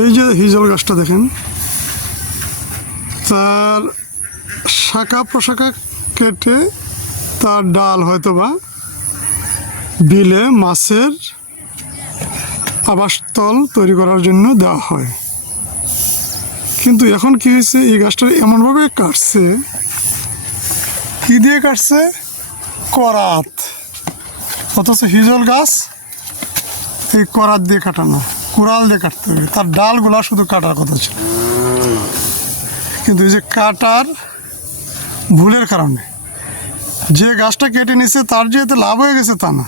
এই যে হিজল গাছটা দেখেন, তার শাখা প্রশাখা কেটে তার ডাল হয়তোবা বিলে মাছের আবাসস্থল তৈরি করার জন্য দেওয়া হয়। কিন্তু এখন কি হয়েছে, এই গাছটা এমনভাবে কাটছে, কি দিয়ে কাটছে, করাত। অথচ হিজল গাছ এই করাত দিয়ে কাটানো, কুড়াল দিয়ে কাটতে হবে, তার ডালগুলা শুধু কাটার কথা ছিল। কিন্তু এই যে কাটার ভুলের কারণে যে গাছটা কেটে নিছে তার যে এতে লাভ হয়ে গেছে তা না,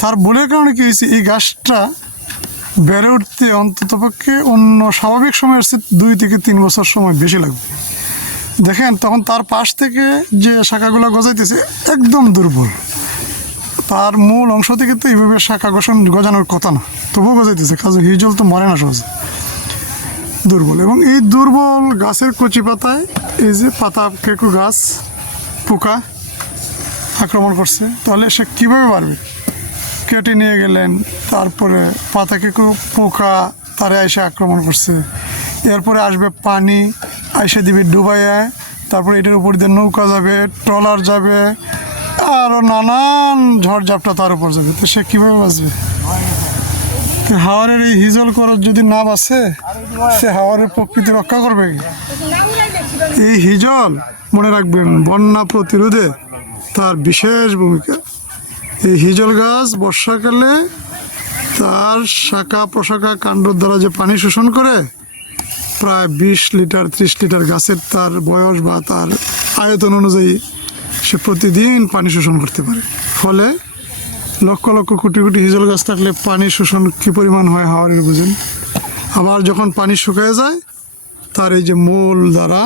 তার ভুলের কারণে কি হয়েছে, এই গাছটা বেড়ে উঠতে অন্ততপক্ষে অন্য স্বাভাবিক সময়ের চেয়ে 2 থেকে 3 বছর সময় বেশি লাগবে। দেখেন তখন তার পাশ থেকে যে শাখাগুলো গজাইতেছে একদম দুর্বল, তার মূল অংশ থেকে তো এইভাবে শাখা গজানোর কথা না, তবুও গজাইতেছে, কাজে হিজল তো মরে না সহজে, দুর্বল। এবং এই দুর্বল গাছের কচি পাতায় এই যে পাতা কেঁকু গাছ পোকা আক্রমণ করছে, তাহলে সে কীভাবে পারবে? কেটে নিয়ে গেলেন, তারপরে পাতা কেঁকু পোকা তারে এসে আক্রমণ করছে, এরপরে আসবে পানি এসে দিবে ডুবাইয়া, তারপরে এটার উপর দিয়ে নৌকা যাবে, ট্রলার যাবে, আরও নানান ঝড়ঝাপটা তার উপর যাবে, তো সে কীভাবে বাঁচবে? হাওয়ারের এই হিজল করার যদি না বাঁচে, সে হাওয়ারের প্রকৃতি রক্ষা করবে কি? এই হিজল মনে রাখবেন বন্যা প্রতিরোধে তার বিশেষ ভূমিকা। এই হিজল গাছ বর্ষাকালে তার শাখা প্রশাখা কাণ্ডর দ্বারা যে পানি শোষণ করে, প্রায় 20 লিটার 30 লিটার গাছের তার বয়স বা তার আয়তন অনুযায়ী সে প্রতিদিন পানি শোষণ করতে পারে। ফলে লক্ষ লক্ষ কোটি কোটি হিজল গাছ থাকলে পানি শোষণ কী পরিমাণ হয় হাওয়ারের বুঝেন। আবার যখন পানি শুকিয়ে যায়, তার এই যে মূল দ্বারা,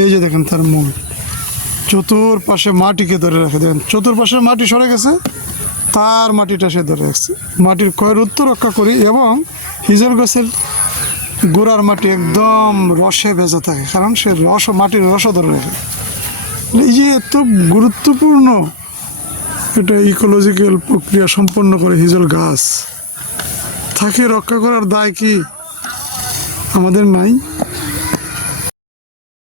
এই যে দেখেন তার মূল চতুর্পাশে মাটিকে ধরে রাখে, দেখেন চতুর্পাশে মাটি সরে গেছে, তার মাটিটা সে ধরে রাখছে, মাটির ক্ষয়রোধ রক্ষা করি। এবং হিজল গাছের গোড়ার মাটি একদম রসে ভেজা থাকে, কারণ সে মাটির রসও ধরে রাখে। এই যে এত গুরুত্বপূর্ণ এটা ইকোলজিক্যাল প্রক্রিয়া সম্পন্ন করে হিজল গাছ, তাকে রক্ষা করার দায় কি আমাদের নাই?